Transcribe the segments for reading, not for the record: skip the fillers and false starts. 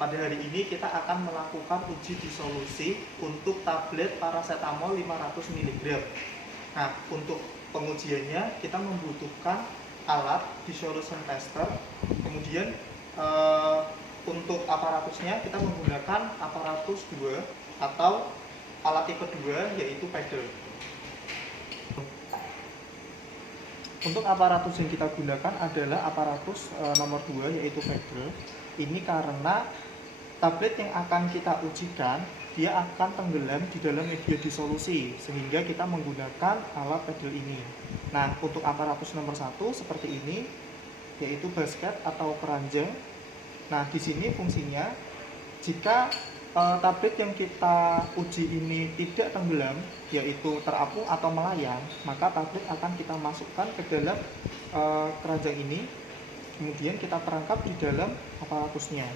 pada hari ini kita akan melakukan uji disolusi untuk tablet paracetamol 500 mg. Nah, untuk pengujiannya kita membutuhkan alat dissolution tester. Kemudian untuk aparatusnya kita menggunakan aparatus 2 atau alat tipe 2 yaitu pedal. Untuk aparatus yang kita gunakan adalah aparatus nomor 2 yaitu pedal. Ini karena tablet yang akan kita ujikan dia akan tenggelam di dalam media disolusi sehingga kita menggunakan alat pedal ini. Nah, untuk aparatus nomor 1 seperti ini yaitu basket atau keranjang. Nah, di sini fungsinya jika tablet yang kita uji ini tidak tenggelam, yaitu terapung atau melayang, maka tablet akan kita masukkan ke dalam keranjang ini, kemudian kita perangkap di dalam aparatusnya.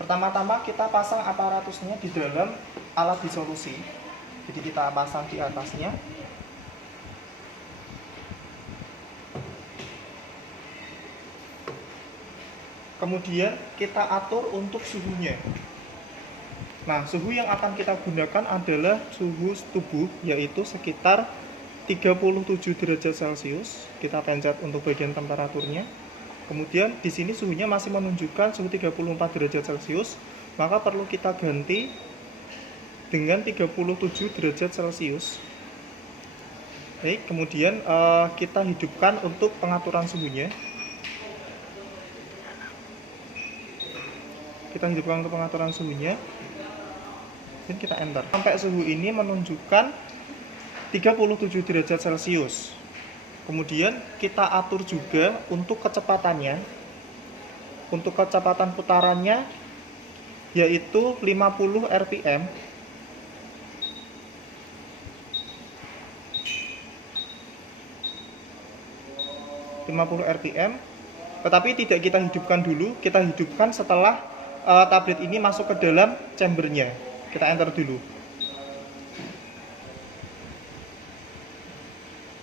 Pertama-tama kita pasang aparatusnya di dalam alat disolusi, jadi kita pasang di atasnya. Kemudian kita atur untuk suhunya. Nah, suhu yang akan kita gunakan adalah suhu tubuh, yaitu sekitar 37 derajat Celcius. Kita pencet untuk bagian temperaturnya. Kemudian di sini suhunya masih menunjukkan suhu 34 derajat Celcius, maka perlu kita ganti dengan 37 derajat Celcius. Baik, kemudian kita hidupkan untuk pengaturan suhunya. Kita hidupkan untuk pengaturan suhunya dan kita enter. Sampai suhu ini menunjukkan 37 derajat Celcius. Kemudian kita atur juga untuk kecepatannya. Untuk kecepatan putarannya yaitu 50 rpm. Tetapi tidak kita hidupkan dulu, kita hidupkan setelah tablet ini masuk ke dalam chambernya. Kita enter dulu.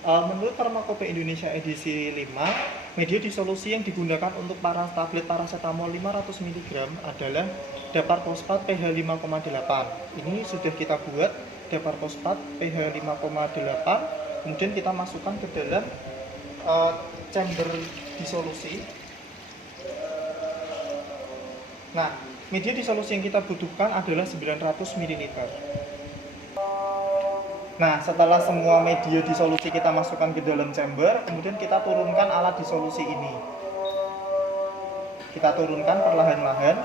Menurut Farmakope Indonesia edisi 5, media disolusi yang digunakan untuk tablet paracetamol 500 mg adalah dapar fosfat pH 5,8. Ini sudah kita buat dapar fosfat pH 5,8. Kemudian kita masukkan ke dalam chamber disolusi. Nah, media disolusi yang kita butuhkan adalah 900 ml. Nah, setelah semua media disolusi kita masukkan ke dalam chamber, kemudian kita turunkan alat disolusi ini. Kita turunkan perlahan-lahan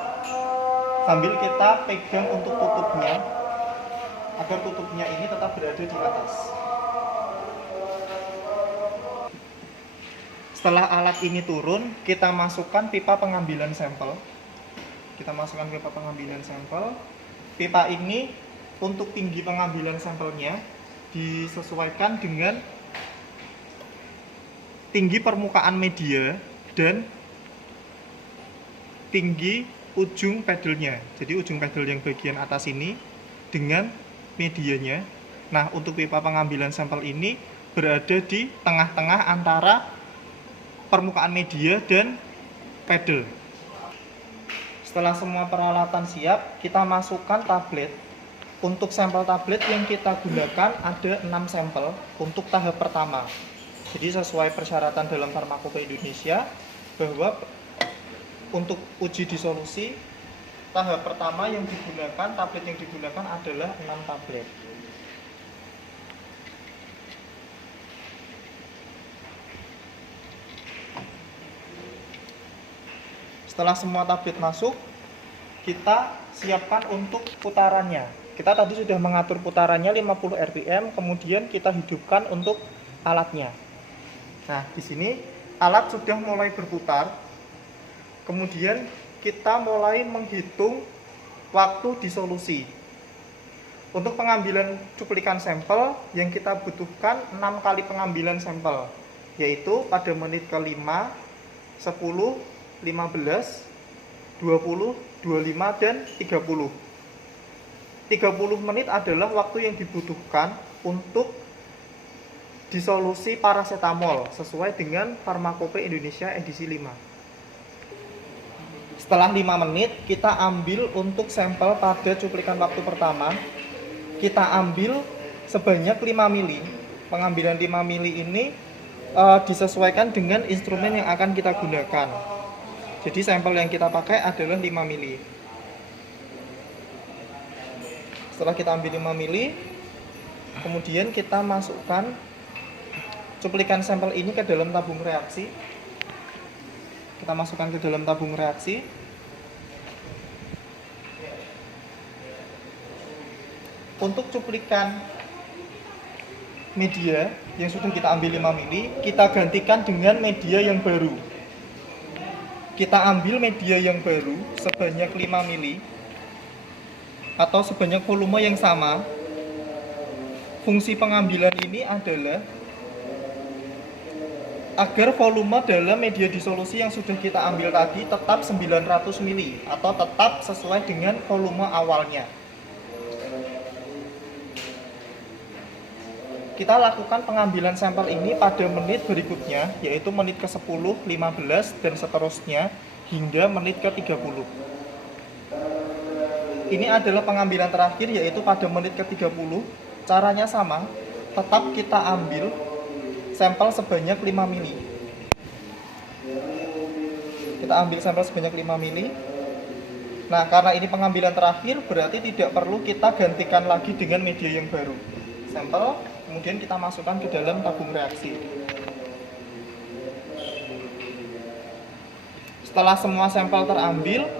sambil kita pegang untuk tutupnya agar tutupnya ini tetap berada di atas. Setelah alat ini turun, kita masukkan pipa pengambilan sampel. Kita masukkan pipa pengambilan sampel. Pipa ini untuk tinggi pengambilan sampelnya disesuaikan dengan tinggi permukaan media dan tinggi ujung pedalnya. Jadi ujung pedal yang bagian atas ini dengan medianya. Nah, untuk pipa pengambilan sampel ini berada di tengah-tengah antara permukaan media dan pedal. Setelah semua peralatan siap, kita masukkan tablet. Untuk sampel tablet yang kita gunakan ada 6 sampel untuk tahap pertama. Jadi sesuai persyaratan dalam Farmakope Indonesia bahwa untuk uji disolusi tahap pertama yang digunakan, tablet yang digunakan adalah 6 tablet. Setelah semua tablet masuk, kita siapkan untuk putarannya. Kita tadi sudah mengatur putarannya 50 rpm, kemudian kita hidupkan untuk alatnya. Nah, di sini alat sudah mulai berputar. Kemudian kita mulai menghitung waktu disolusi. Untuk pengambilan cuplikan sampel yang kita butuhkan 6 kali pengambilan sampel, yaitu pada menit ke-5, 10, 15, 20, 25, dan 30. 30 menit adalah waktu yang dibutuhkan untuk disolusi paracetamol sesuai dengan Farmakope Indonesia edisi 5. Setelah 5 menit, kita ambil untuk sampel pada cuplikan waktu pertama. Kita ambil sebanyak 5 mili. Pengambilan 5 mili ini disesuaikan dengan instrumen yang akan kita gunakan. Jadi sampel yang kita pakai adalah 5 mili. Setelah kita ambil 5 mili, kemudian kita masukkan cuplikan sampel ini ke dalam tabung reaksi. Kita masukkan ke dalam tabung reaksi. Untuk cuplikan media yang sudah kita ambil 5 mili, kita gantikan dengan media yang baru. Kita ambil media yang baru sebanyak 5 mili atau sebanyak volume yang sama. Fungsi pengambilan ini adalah agar volume dalam media disolusi yang sudah kita ambil tadi tetap 900 mili atau tetap sesuai dengan volume awalnya. Kita lakukan pengambilan sampel ini pada menit berikutnya, yaitu menit ke-10, 15, dan seterusnya hingga menit ke-30. Ini adalah pengambilan terakhir, yaitu pada menit ke-30. Caranya sama, tetap kita ambil sampel sebanyak 5 mili. Kita ambil sampel sebanyak 5 mili. Nah, karena ini pengambilan terakhir, berarti tidak perlu kita gantikan lagi dengan media yang baru. Sampel kemudian kita masukkan ke dalam tabung reaksi. Setelah semua sampel terambil,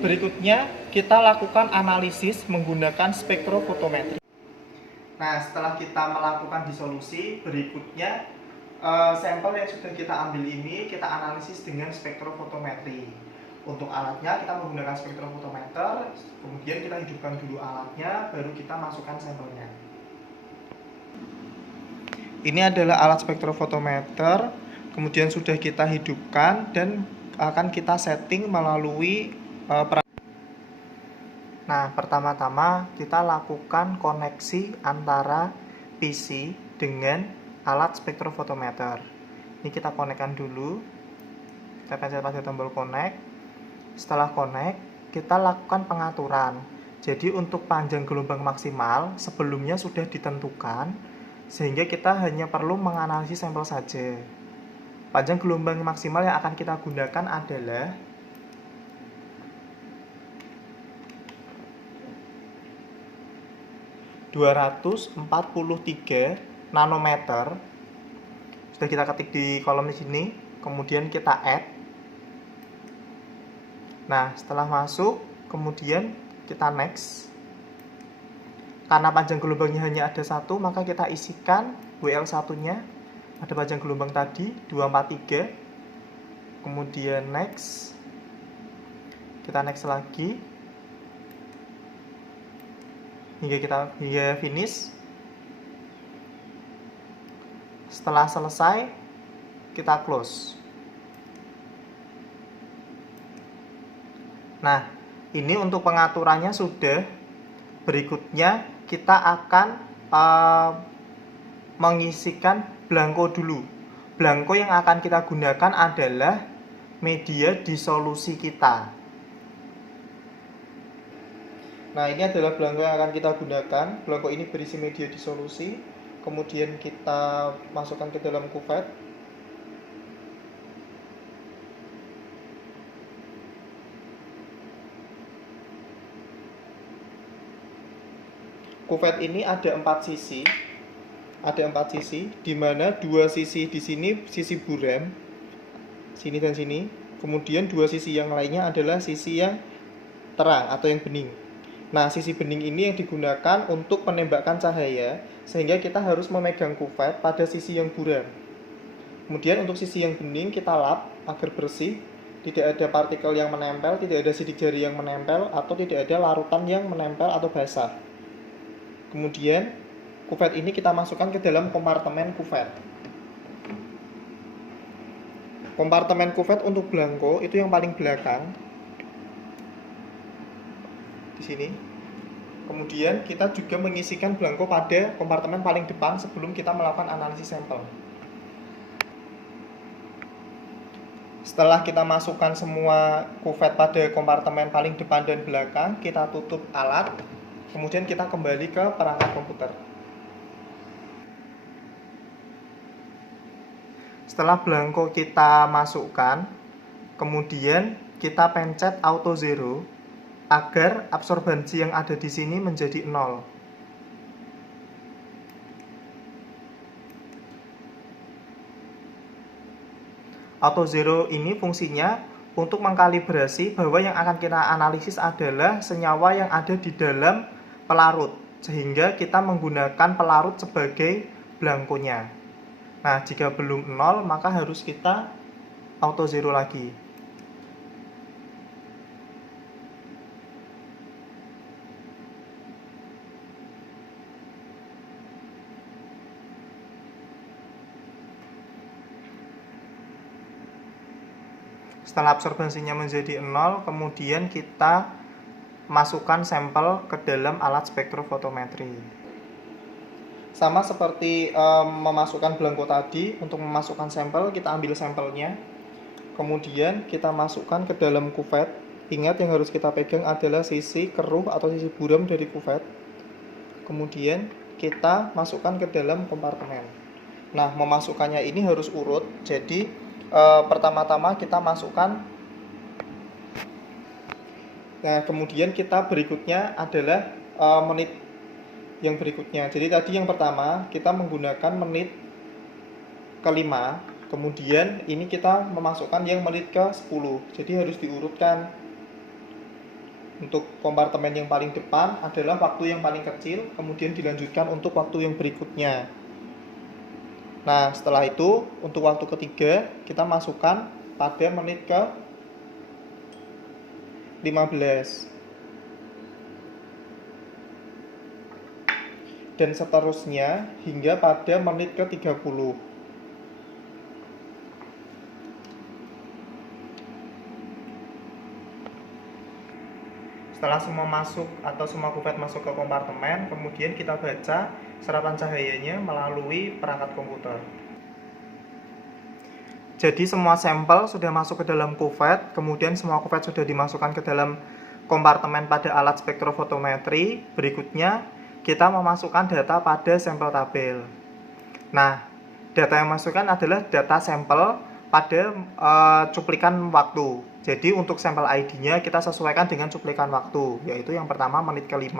berikutnya kita lakukan analisis menggunakan spektrofotometri. Nah, setelah kita melakukan disolusi, berikutnya sampel yang sudah kita ambil ini kita analisis dengan spektrofotometri. Untuk alatnya kita menggunakan spektrofotometer, kemudian kita hidupkan dulu alatnya, baru kita masukkan sampelnya. Ini adalah alat spektrofotometer, kemudian sudah kita hidupkan dan akan kita setting melalui Nah, pertama-tama kita lakukan koneksi antara PC dengan alat spektrofotometer. Ini kita konekkan dulu. Kita pencet pada tombol connect. Setelah connect, kita lakukan pengaturan. Jadi untuk panjang gelombang maksimal sebelumnya sudah ditentukan, sehingga kita hanya perlu menganalisis sampel saja. Panjang gelombang maksimal yang akan kita gunakan adalah 243 nanometer. Sudah kita ketik di kolom di sini, kemudian kita add. Nah, setelah masuk, kemudian kita next. Karena panjang gelombangnya hanya ada satu, maka kita isikan WL1-nya. Ada panjang gelombang tadi, 243. Kemudian next. Kita next lagi. Hingga finish. Setelah selesai, kita close. Nah, ini untuk pengaturannya sudah. Berikutnya kita akan mengisikan blanko dulu. Blanko yang akan kita gunakan adalah media disolusi kita. Nah, ini adalah blanko yang akan kita gunakan. Blanko ini berisi media disolusi. Kemudian kita masukkan ke dalam kuvet. Kuvet ini ada 4 sisi. Ada 4 sisi, di mana 2 sisi di sini sisi buram, sini dan sini. Kemudian 2 sisi yang lainnya adalah sisi yang terang atau yang bening. Nah, sisi bening ini yang digunakan untuk menembakkan cahaya, sehingga kita harus memegang kuvet pada sisi yang buram. Kemudian untuk sisi yang bening kita lap agar bersih, tidak ada partikel yang menempel, tidak ada sidik jari yang menempel, atau tidak ada larutan yang menempel atau basah. Kemudian kuvet ini kita masukkan ke dalam kompartemen kuvet. Kompartemen kuvet untuk blanko itu yang paling belakang. Di sini. Kemudian kita juga mengisikan blanko pada kompartemen paling depan sebelum kita melakukan analisis sampel. Setelah kita masukkan semua kuvet pada kompartemen paling depan dan belakang, kita tutup alat, kemudian kita kembali ke perangkat komputer. Setelah belangko kita masukkan, kemudian kita pencet auto zero agar absorbansi yang ada di sini menjadi 0. Auto zero ini fungsinya untuk mengkalibrasi bahwa yang akan kita analisis adalah senyawa yang ada di dalam pelarut, sehingga kita menggunakan pelarut sebagai belangkonya. Nah, jika belum 0, maka harus kita auto zero lagi. Setelah absorbansinya menjadi 0, kemudian kita masukkan sampel ke dalam alat spektrofotometri. Sama seperti memasukkan belangko tadi, untuk memasukkan sampel kita ambil sampelnya, kemudian kita masukkan ke dalam kuvet. Ingat, yang harus kita pegang adalah sisi keruh atau sisi buram dari kuvet. Kemudian kita masukkan ke dalam kompartemen. Nah, memasukkannya ini harus urut. Jadi pertama-tama kita masukkan. Nah, kemudian kita berikutnya adalah menit yang berikutnya. Jadi tadi yang pertama kita menggunakan menit ke-5, kemudian ini kita memasukkan yang menit ke-10. Jadi harus diurutkan. Untuk kompartemen yang paling depan adalah waktu yang paling kecil, kemudian dilanjutkan untuk waktu yang berikutnya. Nah, setelah itu untuk waktu ketiga kita masukkan pada menit ke-15. Dan seterusnya hingga pada menit ke-30. Setelah semua masuk atau semua kuvet masuk ke kompartemen, kemudian kita baca serapan cahayanya melalui perangkat komputer. Jadi semua sampel sudah masuk ke dalam kuvet, kemudian semua kuvet sudah dimasukkan ke dalam kompartemen pada alat spektrofotometri. Berikutnya kita memasukkan data pada sampel tabel. Nah, data yang masukkan adalah data sampel pada cuplikan waktu. Jadi untuk sampel ID-nya kita sesuaikan dengan cuplikan waktu, yaitu yang pertama menit ke-5,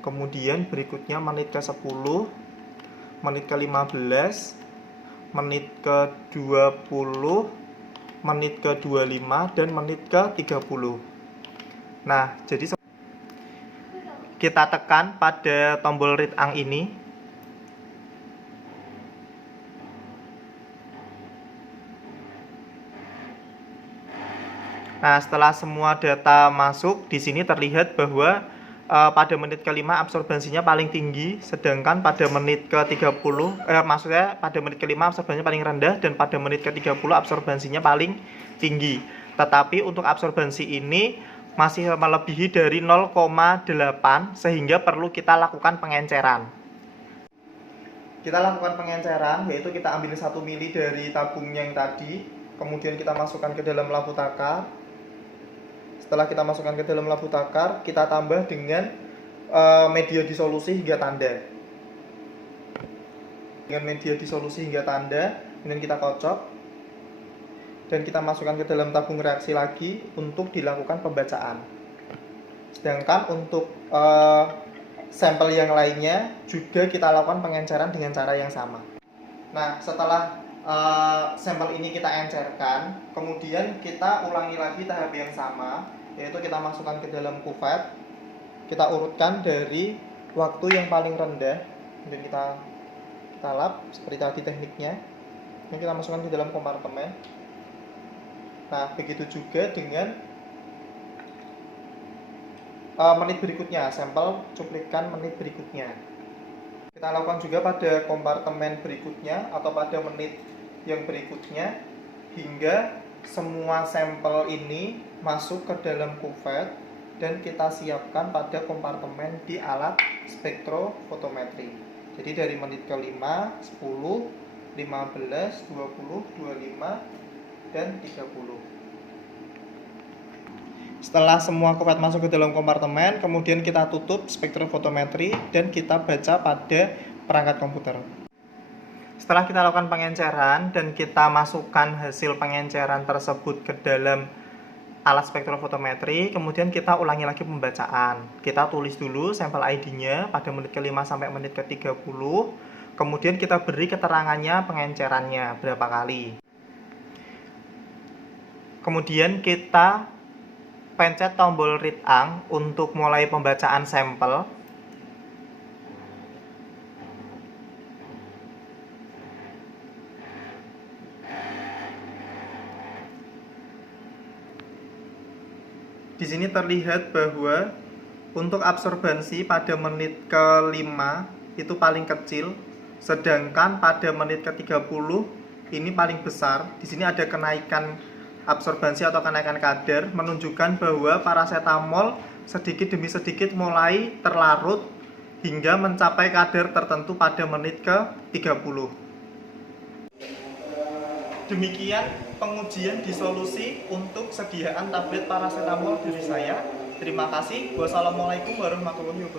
kemudian berikutnya menit ke-10, menit ke-15, menit ke-20, menit ke-25, dan menit ke-30. Nah, jadi kita tekan pada tombol read ang ini. Nah, setelah semua data masuk, di sini terlihat bahwa pada menit ke-5 absorbansinya paling tinggi, sedangkan pada menit ke-30, maksudnya pada menit ke-5 absorbansinya paling rendah, dan pada menit ke-30 absorbansinya paling tinggi. Tetapi untuk absorbansi ini masih melebihi dari 0,8, sehingga perlu kita lakukan pengenceran. Kita lakukan pengenceran, yaitu kita ambil 1 mili dari tabungnya yang tadi, kemudian kita masukkan ke dalam labu takar. Setelah kita masukkan ke dalam labu takar, kita tambah dengan media disolusi hingga tanda. Dengan media disolusi hingga tanda, kemudian kita kocok dan kita masukkan ke dalam tabung reaksi lagi untuk dilakukan pembacaan. Sedangkan untuk sampel yang lainnya juga kita lakukan pengenceran dengan cara yang sama. Nah, setelah sampel ini kita encerkan, kemudian kita ulangi lagi tahap yang sama, yaitu kita masukkan ke dalam kuvet, kita urutkan dari waktu yang paling rendah, dan kita lap seperti tadi tekniknya. Ini kita masukkan ke dalam kompartemen. Nah, begitu juga dengan menit berikutnya, sampel cuplikan menit berikutnya. Kita lakukan juga pada kompartemen berikutnya atau pada menit yang berikutnya, hingga semua sampel ini masuk ke dalam kuvet dan kita siapkan pada kompartemen di alat spektrofotometri. Jadi dari menit ke-5, 10, 15, 20, 25, dan 30. Setelah semua kuvert masuk ke dalam kompartemen, kemudian kita tutup spektrofotometri dan kita baca pada perangkat komputer. Setelah kita lakukan pengenceran dan kita masukkan hasil pengenceran tersebut ke dalam alat spektrofotometri, kemudian kita ulangi lagi pembacaan. Kita tulis dulu sampel ID-nya pada menit ke-5 sampai menit ke-30. Kemudian kita beri keterangannya pengencerannya berapa kali. Kemudian kita pencet tombol read ang untuk mulai pembacaan sampel. Di sini terlihat bahwa untuk absorbansi pada menit ke-5 itu paling kecil, sedangkan pada menit ke-30 ini paling besar. Di sini ada kenaikan absorbansi atau kenaikan kadar, menunjukkan bahwa paracetamol sedikit demi sedikit mulai terlarut hingga mencapai kadar tertentu pada menit ke-30. Demikian pengujian disolusi untuk sediaan tablet paracetamol dari saya. Terima kasih. Wassalamualaikum warahmatullahi wabarakatuh.